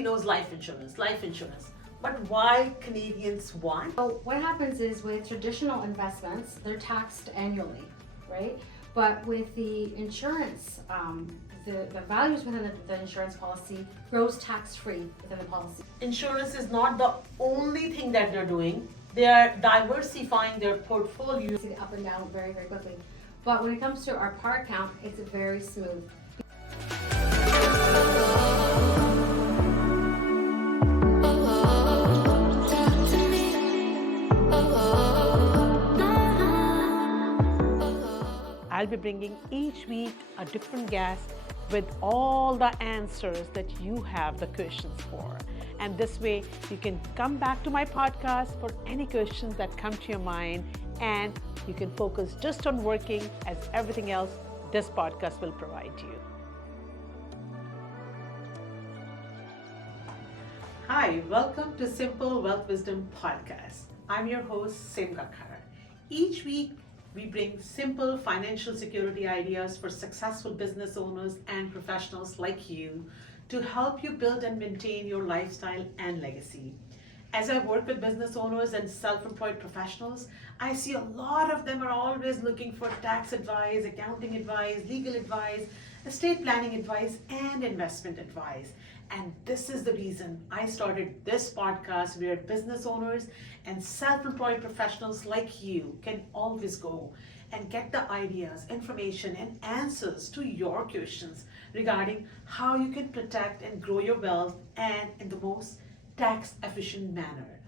everybody knows life insurance, but why Canadians want? So what happens is with traditional investments, they're taxed annually, right? But with the insurance, the values within the insurance policy grows tax-free within the policy. Insurance is not the only thing that they're doing. They are diversifying their portfolio. See the up and down very, very quickly. But when it comes to our par account, it's very smooth. I'll be bringing each week a different guest with all the answers that you have the questions for. And this way you can come back to my podcast for any questions that come to your mind, and you can focus just on working, as everything else this podcast will provide you. Hi, welcome to Simple Wealth Wisdom Podcast. I'm your host, Gakhar. Each week, we bring simple financial security ideas for successful business owners and professionals like you to help you build and maintain your lifestyle and legacy. As I work with business owners and self-employed professionals, I see a lot of them are always looking for tax advice, accounting advice, legal advice, estate planning advice, and investment advice. And this is the reason I started this podcast, where business owners and self-employed professionals like you can always go and get the ideas, information, and answers to your questions regarding how you can protect and grow your wealth, and in the most tax efficient manner.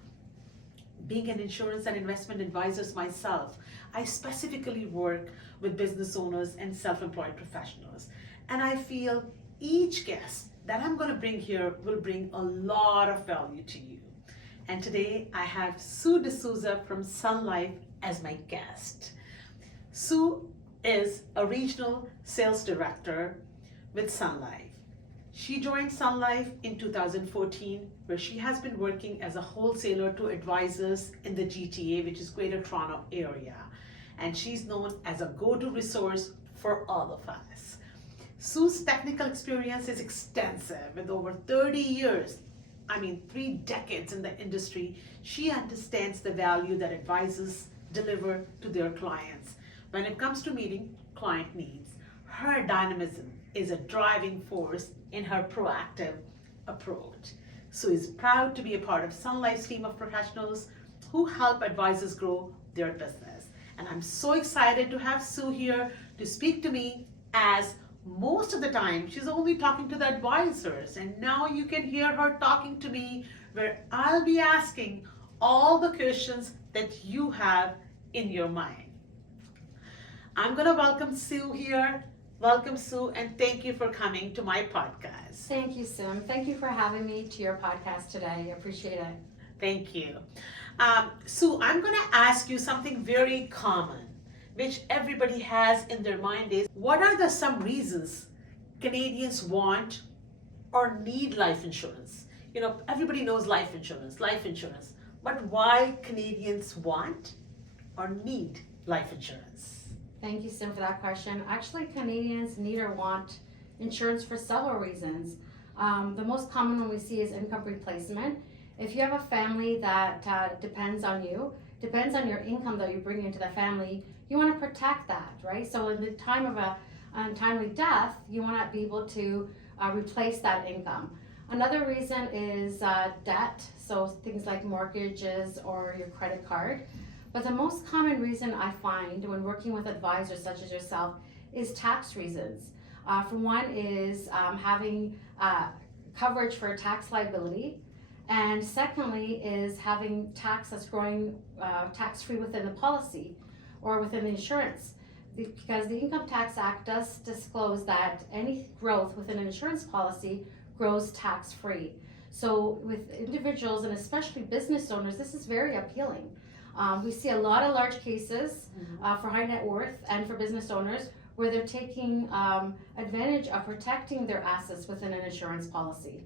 Being an insurance and investment advisor myself, I specifically work with business owners and self-employed professionals. And I feel each guest that I'm going to bring here will bring a lot of value to you. And today I have Sue D'Souza from Sun Life as my guest. Sue is a regional sales director with Sun Life. She joined Sun Life in 2014, where she has been working as a wholesaler to advisors in the GTA, which is Greater Toronto area. And she's known as a go-to resource for all of us. Sue's technical experience is extensive. With over 30 years, 3 decades in the industry, she understands the value that advisors deliver to their clients. When it comes to meeting client needs, her dynamism is a driving force in her proactive approach. Sue is proud to be a part of Sun Life's team of professionals who help advisors grow their business. And I'm so excited to have Sue here to speak to me, as most of the time she's only talking to the advisors, and now you can hear her talking to me, where I'll be asking all the questions that you have in your mind. I'm going to welcome Sue here. Welcome, Sue, and thank you for coming to my podcast. Thank you, Sim. Thank you for having me to your podcast today. I appreciate it. Thank you. Sue, I'm going to ask you something very common, which everybody has in their mind, is what are some reasons Canadians want or need life insurance? Everybody knows life insurance, but why Canadians want or need life insurance? Thank you, Sim, for that question. Actually, Canadians need or want insurance for several reasons. The most common one we see is income replacement. If you have a family that depends on you, depends on your income that you bring into the family, you want to protect that, right? So in the time of a untimely death, you want to be able to replace that income. Another reason is debt, so things like mortgages or your credit card. But the most common reason I find when working with advisors such as yourself is tax reasons. For one is having coverage for tax liability, and secondly is having tax that's growing tax-free within the policy or within the insurance. Because the Income Tax Act does disclose that any growth within an insurance policy grows tax-free. So with individuals and especially business owners, this is very appealing. We see a lot of large cases for high net worth and for business owners where they're taking advantage of protecting their assets within an insurance policy.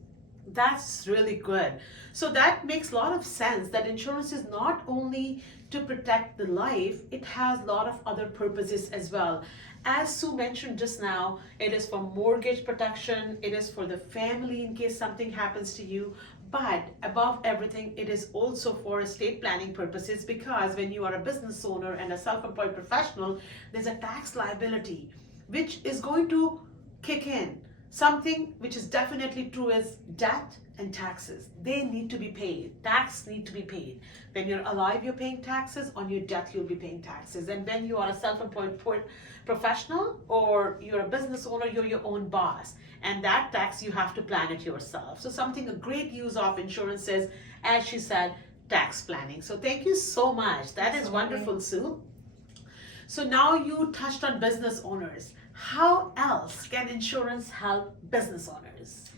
That's really good. So that makes a lot of sense that insurance is not only to protect the life, it has a lot of other purposes as well. As Sue mentioned just now, it is for mortgage protection, it is for the family in case something happens to you, but above everything, it is also for estate planning purposes because when you are a business owner and a self employed professional, there's a tax liability which is going to kick in. Something which is definitely true is debt and taxes. They need to be paid. Tax need to be paid. When you're alive, you're paying taxes. On your death, you'll be paying taxes. And when you are a self-employed professional or you're a business owner, you're your own boss. And that tax, you have to plan it yourself. So something, a great use of insurance is, as she said, tax planning. So thank you so much. That is wonderful, Sue. So now you touched on business owners. How else can insurance help business owners?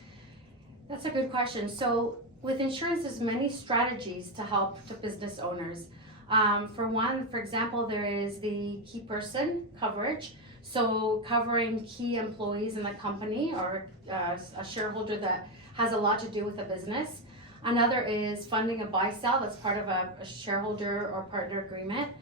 That's a good question. So with insurance, there's many strategies to help to business owners. For example, there is the key person coverage. So covering key employees in the company or a shareholder that has a lot to do with the business. Another is funding a buy-sell that's part of a shareholder or partner agreement.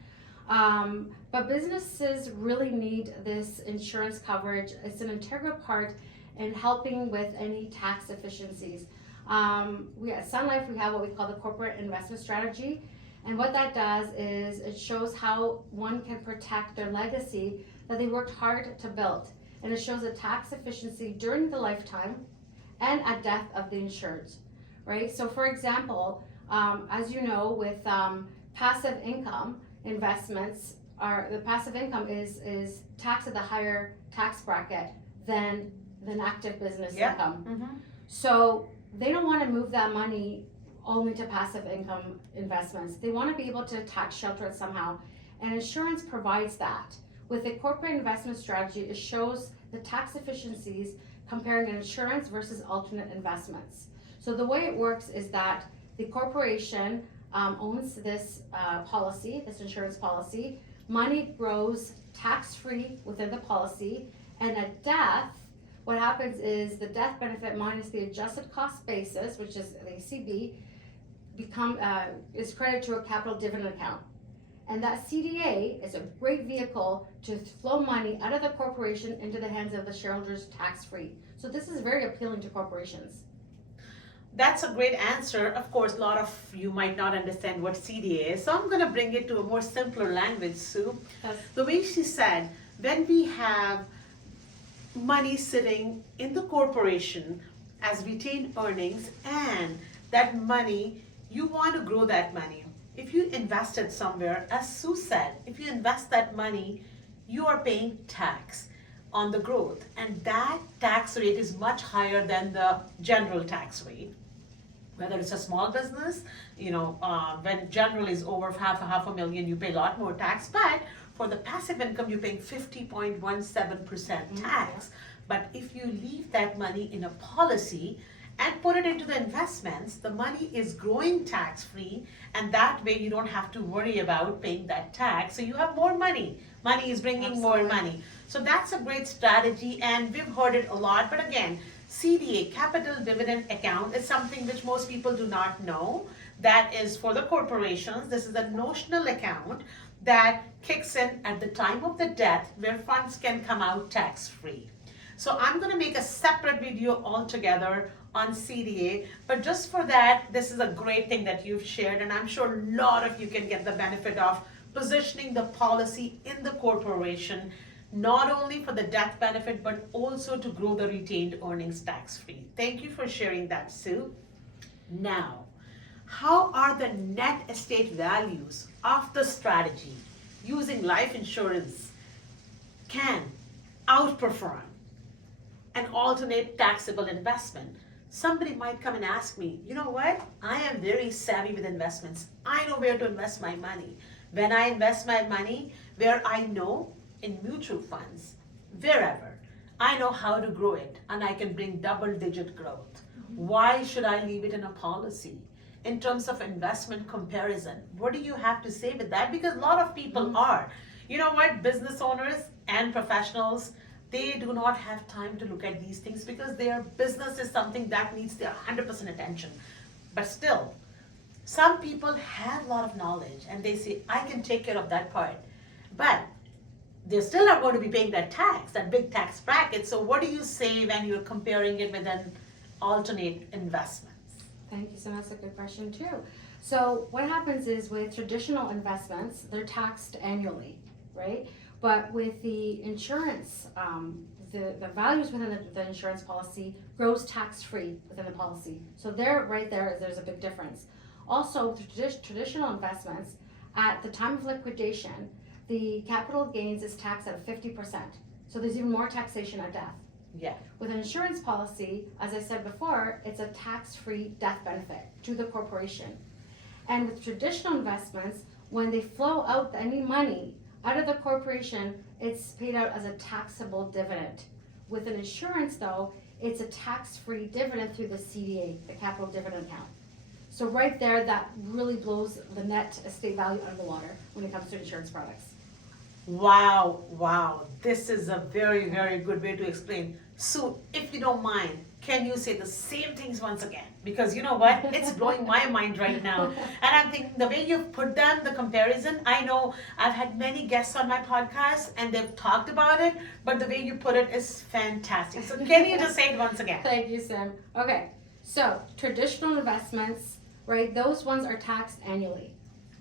But businesses really need this insurance coverage. It's an integral part in helping with any tax efficiencies. We at Sun Life, we have what we call the corporate investment strategy. And what that does is it shows how one can protect their legacy that they worked hard to build. And it shows a tax efficiency during the lifetime and at death of the insured, right? So for example, as you know, with passive income, investments are the passive income is taxed at the higher tax bracket than active business income. Mm-hmm. So they don't want to move that money only to passive income investments. They want to be able to tax shelter it somehow, and insurance provides that. With a corporate investment strategy, it shows the tax efficiencies comparing insurance versus alternate investments. So the way it works is that the corporation owns this policy, this insurance policy. Money grows tax-free within the policy, and at death, what happens is the death benefit minus the adjusted cost basis, which is the ACB, is credited to a capital dividend account. And that CDA is a great vehicle to flow money out of the corporation into the hands of the shareholders tax-free. So this is very appealing to corporations. That's a great answer. Of course, a lot of you might not understand what CDA is, so I'm going to bring it to a more simpler language, Sue. Yes. The way she said, when we have money sitting in the corporation as retained earnings, and that money, you want to grow that money. If you invest it somewhere, as Sue said, if you invest that money, you are paying tax on the growth, and that tax rate is much higher than the general tax rate. Whether it's a small business, when general is over half a million, you pay a lot more tax. But for the passive income, you're paying 50.17% tax. But if you leave that money in a policy and put it into the investments, the money is growing tax-free, and that way you don't have to worry about paying that tax. So you have more money. Money is bringing more money. So that's a great strategy, and we've heard it a lot. But again, CDA, capital dividend account, is something which most people do not know. That is for the corporations. This is a notional account that kicks in at the time of the death, where funds can come out tax-free. So I'm going to make a separate video altogether on CDA, but just for that, this is a great thing that you've shared, and I'm sure a lot of you can get the benefit of positioning the policy in the corporation, not only for the death benefit, but also to grow the retained earnings tax-free. Thank you for sharing that, Sue. Now, how are the net estate values of the strategy using life insurance can outperform an alternate taxable investment? Somebody might come and ask me, you know what? I am very savvy with investments. I know where to invest my money. When I invest my money, where I know, in mutual funds, wherever, I know how to grow it, and I can bring double-digit growth. Why should I leave it in a policy? In terms of investment comparison, what do you have to say with that? Because a lot of people are. You know what? Business owners and professionals, they do not have time to look at these things because their business is something that needs their 100% attention. But still, some people have a lot of knowledge and they say, I can take care of that part. But they still are going to be paying that tax, that big tax bracket. So what do you say when you're comparing it with an alternate investments? Thank you so much. That's a good question too. So what happens is with traditional investments, they're taxed annually, right? But with the insurance, the values within the insurance policy grows tax-free within the policy. So there's a big difference. Also, traditional investments, at the time of liquidation, the capital gains is taxed at 50%. So there's even more taxation at death. Yeah. With an insurance policy, as I said before, it's a tax-free death benefit to the corporation. And with traditional investments, when they flow out any money out of the corporation, it's paid out as a taxable dividend. With an insurance though, it's a tax-free dividend through the CDA, the capital dividend account. So right there, that really blows the net estate value out of the water when it comes to insurance products. Wow. This is a very, very good way to explain. So, if you don't mind, can you say the same things once again? Because you know what? It's blowing my mind right now. And I'm thinking the way you've put down the comparison, I know I've had many guests on my podcast and they've talked about it, but the way you put it is fantastic. So, can you just say it once again? Thank you, Sam. Okay, so traditional investments, right, those ones are taxed annually.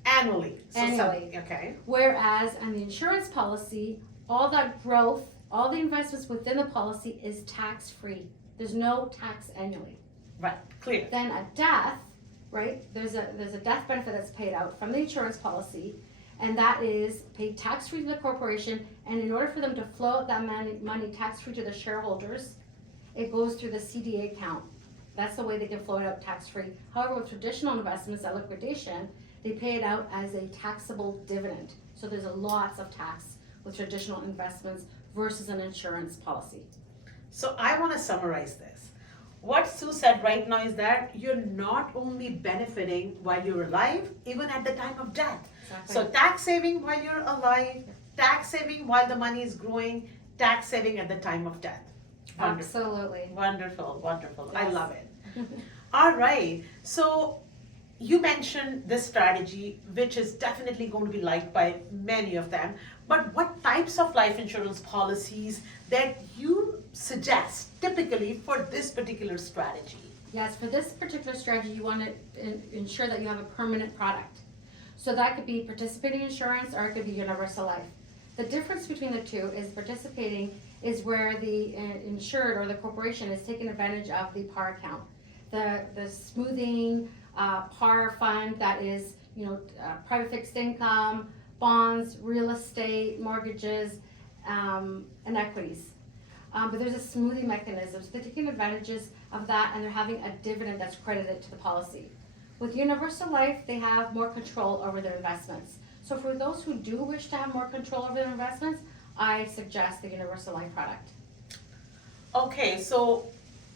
Annually. Annually. Okay. Whereas on the insurance policy, all that growth, all the investments within the policy is tax-free. There's no tax annually. Right. Clear. Then at death, right, there's a death benefit that's paid out from the insurance policy, and that is paid tax-free to the corporation, and in order for them to flow out that money tax-free to the shareholders, it goes through the CDA account. That's the way they can flow it out tax-free. However, with traditional investments at liquidation, they pay it out as a taxable dividend. So there's lots of tax with traditional investments versus an insurance policy. So I want to summarize this. What Sue said right now is that you're not only benefiting while you're alive, even at the time of death. Exactly. So tax saving while you're alive, tax saving while the money is growing, tax saving at the time of death. Wonderful. Absolutely. Wonderful. Yes. I love it. All right. So you mentioned this strategy, which is definitely going to be liked by many of them. But what types of life insurance policies that you suggest typically for this particular strategy? Yes, for this particular strategy, you want to ensure that you have a permanent product. So that could be participating insurance or it could be universal life. The difference between the two is participating is where the insured or the corporation is taking advantage of the PAR account. The smoothing PAR fund that is, private fixed income, bonds, real estate, mortgages, and equities. But there's a smoothing mechanism, so they're taking advantages of that and they're having a dividend that's credited to the policy. With universal life, they have more control over their investments. So for those who do wish to have more control over their investments, I suggest the universal life product. Okay, so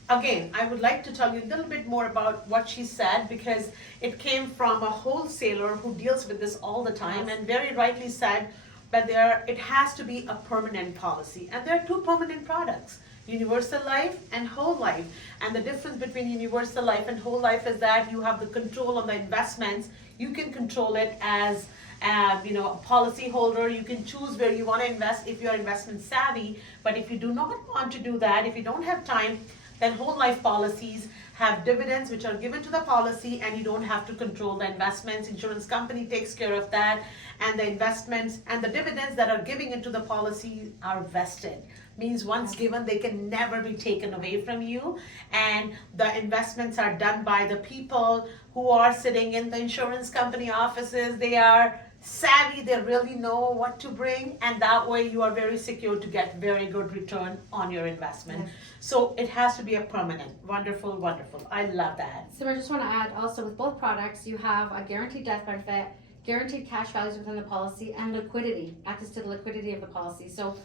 again, I would like to tell you a little bit more about what she said because it came from a wholesaler who deals with this all the time and very rightly said that it has to be a permanent policy. And there are two permanent products, universal life and whole life. And the difference between universal life and whole life is that you have the control on the investments. You can control it as a policy holder. You can choose where you want to invest if you're investment savvy. But if you do not want to do that, if you don't have time, then whole life policies have dividends which are given to the policy and you don't have to control the investments. Insurance company takes care of that, and the investments and the dividends that are giving into the policy are vested. Means once given, they can never be taken away from you, and the investments are done by the people who are sitting in the insurance company offices. They are savvy, they really know what to bring, and that way you are very secure to get very good return on your investment. Yes. So it has to be a permanent. Wonderful. I love that. So I just want to add also with both products, you have a guaranteed death benefit, guaranteed cash values within the policy, and liquidity, access to the liquidity of the policy. So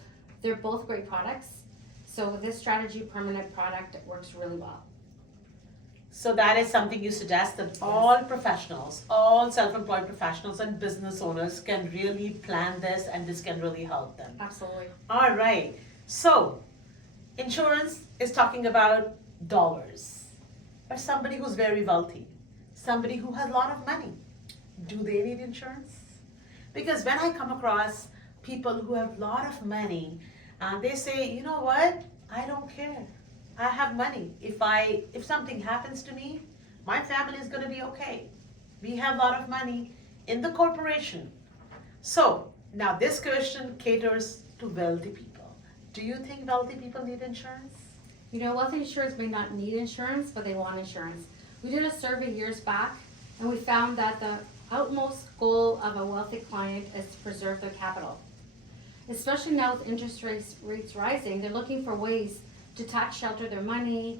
they're both great products. So with this strategy, permanent product, it works really well. So that is something you suggest that all professionals, all self-employed professionals and business owners can really plan this, and this can really help them. Absolutely. All right. So, insurance is talking about dollars. But somebody who's very wealthy, somebody who has a lot of money, do they need insurance? Because when I come across people who have a lot of money, they say, you know what? I don't care. I have money. If something happens to me, my family is going to be okay. We have a lot of money in the corporation. So now this question caters to wealthy people. Do you think wealthy people need insurance? You know, wealth insurers may not need insurance, but they want insurance. We did a survey years back, and we found that the utmost goal of a wealthy client is to preserve their capital. Especially now with interest rates rising, they're looking for ways to tax shelter their money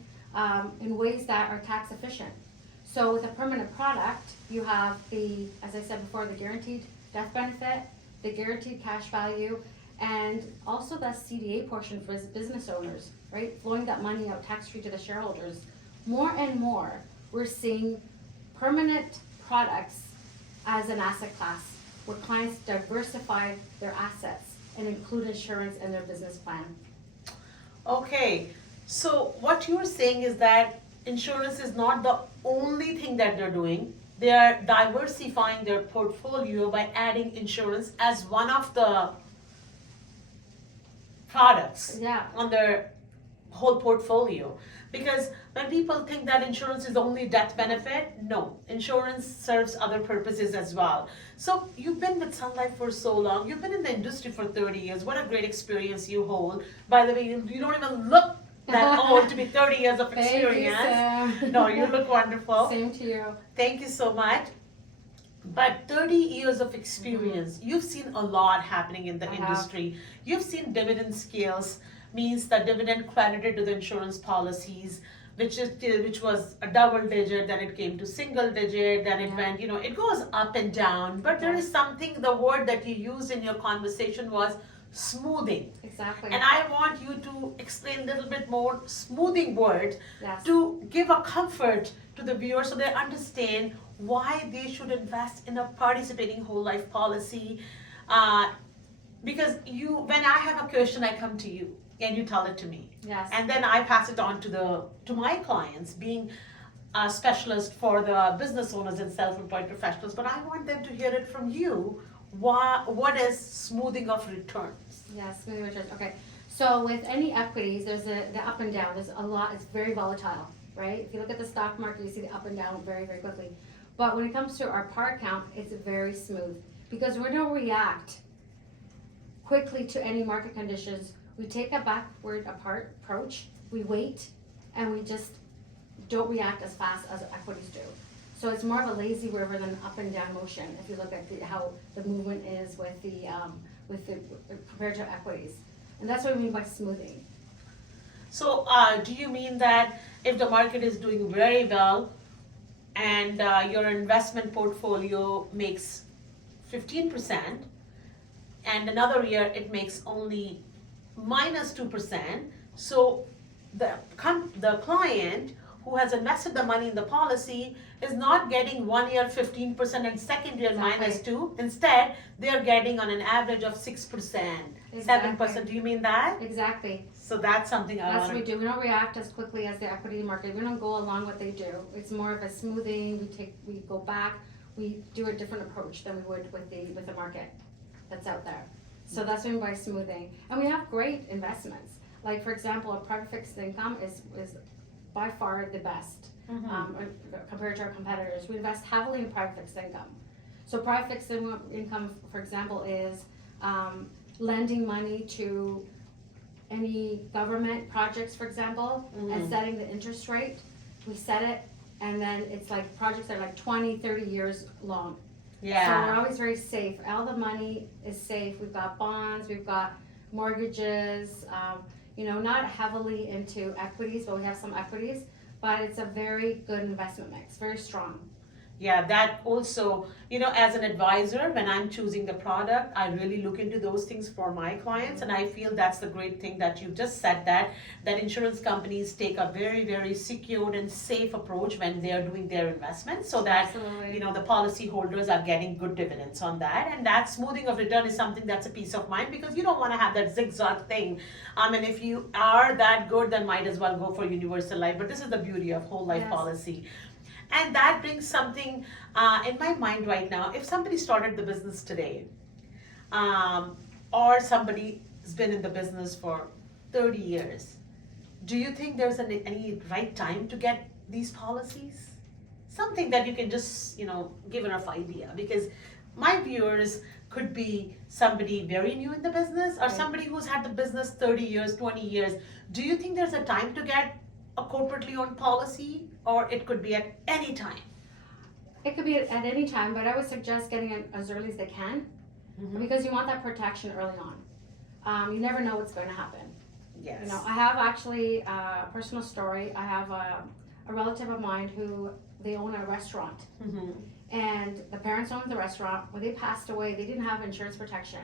in ways that are tax efficient. So with a permanent product, you have the, as I said before, the guaranteed death benefit, the guaranteed cash value, and also the CDA portion for business owners, right? Flowing that money out tax-free to the shareholders. More and more, we're seeing permanent products as an asset class where clients diversify their assets and include insurance in their business plan. Okay, so what you're saying is that insurance is not the only thing that they're doing. They are diversifying their portfolio by adding insurance as one of the products on their whole portfolio. Because when people think that insurance is only death benefit, no, insurance serves other purposes as well. So you've been with Sun Life for so long, you've been in the industry for 30 years, what a great experience you hold. By the way, you don't even look that old to be 30 years of experience. Thank you, no, you look wonderful. Same to you. Thank you so much. But 30 years of experience, you've seen a lot happening in the industry. You've seen dividend scales, means the dividend credited to the insurance policies, which was a double digit, then it came to single digit, then it went, it goes up and down. But there is something, the word that you used in your conversation was smoothing. Exactly. And I want you to explain a little bit more smoothing words to give a comfort to the viewer so they understand why they should invest in a participating whole life policy. Because when I have a question, I come to you and you tell it to me. Yes. And then I pass it on to my clients, being a specialist for the business owners and self-employed professionals. But I want them to hear it from you. What is smoothing of returns? Yes, smoothing returns. Okay. So with any equities, there's the up and down. There's a lot. It's very volatile, right? If you look at the stock market, you see the up and down very, very quickly. But when it comes to our par account, it's very smooth because we don't react quickly to any market conditions. We take a backward approach, we wait, and we just don't react as fast as equities do. So it's more of a lazy river than up and down motion if you look at how the movement is with the compared to equities. And that's what we mean by smoothing. So do you mean that if the market is doing very well and your investment portfolio makes 15%, and another year it makes only minus 2%, so the client who has invested the money in the policy is not getting 1 year 15% and second year minus 2. Instead, they're getting on an average of 6%, 7%. Do you mean that? Exactly. So that's something That's what we do. We don't react as quickly as the equity market. We don't go along what they do. It's more of a smoothing. We go back. We do a different approach than we would with the market that's out there. So that's what we mean by smoothing. And we have great investments. Like for example, a private fixed income is by far the best compared to our competitors. We invest heavily in private fixed income. So private fixed income, for example, is lending money to any government projects, for example, and setting the interest rate. We set it, and then it's like projects that are like 20, 30 years long. Yeah. So we're always very safe. All the money is safe. We've got bonds, we've got mortgages, not heavily into equities, but we have some equities. But it's a very good investment mix, very strong. Yeah, that also, as an advisor, when I'm choosing the product, I really look into those things for my clients, and I feel that's the great thing that you just said, that insurance companies take a very, very secured and safe approach when they are doing their investments, so that Absolutely. the policy holders are getting good dividends on that, and that smoothing of return is something that's a peace of mind, because you don't want to have that zigzag thing. And if you are that good, then might as well go for universal life. But this is the beauty of whole life Yes. policy. And that brings something in my mind right now. If somebody started the business today, um, or somebody's been in the business for 30 years, do you think there's any right time to get these policies? Something that you can just, give enough idea. Because my viewers could be somebody very new in the business, or Right. somebody who's had the business 30 years, 20 years. Do you think there's a time to get a corporately owned policy, or it could be at any time? It could be at any time, but I would suggest getting it as early as they can because you want that protection early on. You never know what's going to happen. Yes. I have actually a personal story. I have a relative of mine who they own a restaurant, and the parents owned the restaurant. When they passed away, they didn't have insurance protection.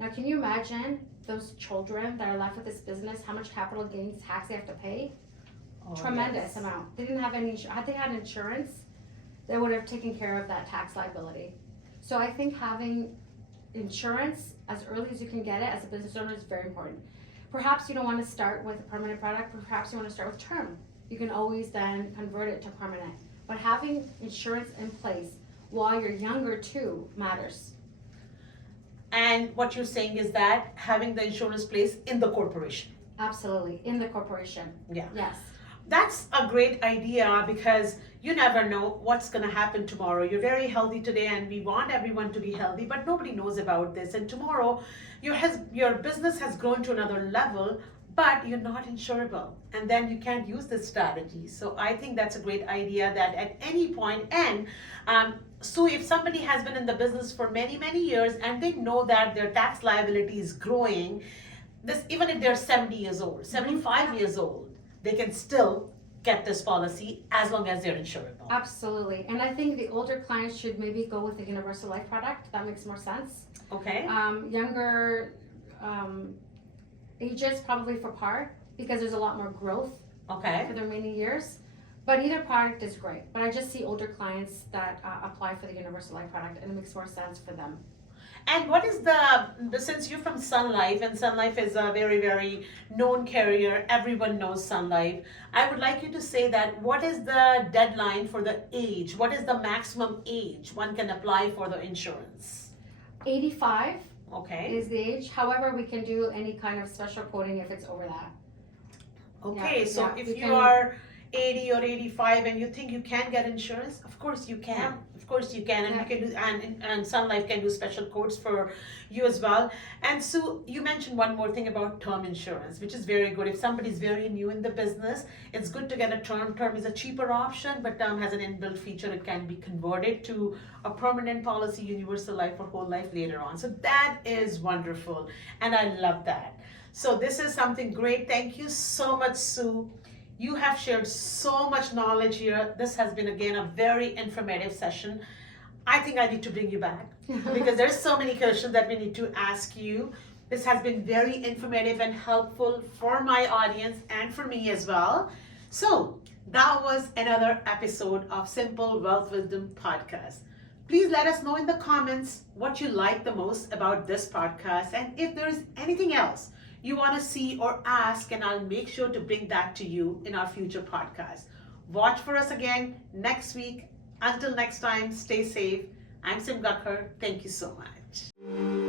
Now, can you imagine those children that are left with this business, how much capital gains tax they have to pay? Oh, Tremendous yes. amount. They didn't have any. Had they had insurance, they would have taken care of that tax liability. So I think having insurance as early as you can get it as a business owner is very important. Perhaps you don't want to start with a permanent product. Perhaps you want to start with term. You can always then convert it to permanent. But having insurance in place while you're younger too matters. And what you're saying is that having the insurance place in the corporation. Absolutely, in the corporation. Yeah. Yes. That's a great idea, because you never know what's going to happen tomorrow. You're very healthy today, and we want everyone to be healthy, but nobody knows about this. And tomorrow, your business has grown to another level, but you're not insurable. And then you can't use this strategy. So I think that's a great idea, that at any point, and so if somebody has been in the business for many, many years, and they know that their tax liability is growing, this, even if they're 70 years old, 75 years old, they can still get this policy as long as they're insurable. Absolutely. And I think the older clients should maybe go with the universal life product. That makes more sense. Okay. Younger ages probably for par because there's a lot more growth Okay. for the remaining years. But either product is great. But I just see older clients that apply for the universal life product, and it makes more sense for them. And what is since you're from Sun Life, and Sun Life is a very, very known carrier, everyone knows Sun Life, I would like you to say that what is the deadline for the age? What is the maximum age one can apply for the insurance? 85 Okay. is the age. However, we can do any kind of special quoting if it's over that. Okay, Yeah, so yeah, if you you can- are 80 or 85 and you think you can get insurance, of course you can. Yeah. Of course you can, and Yeah. you can do, and Sun Life can do special quotes for you as well. And so you mentioned one more thing about term insurance, which is very good. If somebody's very new in the business, it's good to get a term. Term is a cheaper option, but term has an inbuilt feature. It can be converted to a permanent policy, universal life or whole life later on. So that is wonderful, and I love that. So this is something great. Thank you so much, Sue. You have shared so much knowledge here. This has been, again, a very informative session. I think I need to bring you back because there's so many questions that we need to ask you. This has been very informative and helpful for my audience and for me as well. So that was another episode of Simple Wealth Wisdom Podcast. Please let us know in the comments what you like the most about this podcast, and if there is anything else you want to see or ask, and I'll make sure to bring that to you in our future podcast. Watch for us again next week. Until next time, stay safe. I'm Sim Gakhar. Thank you so much.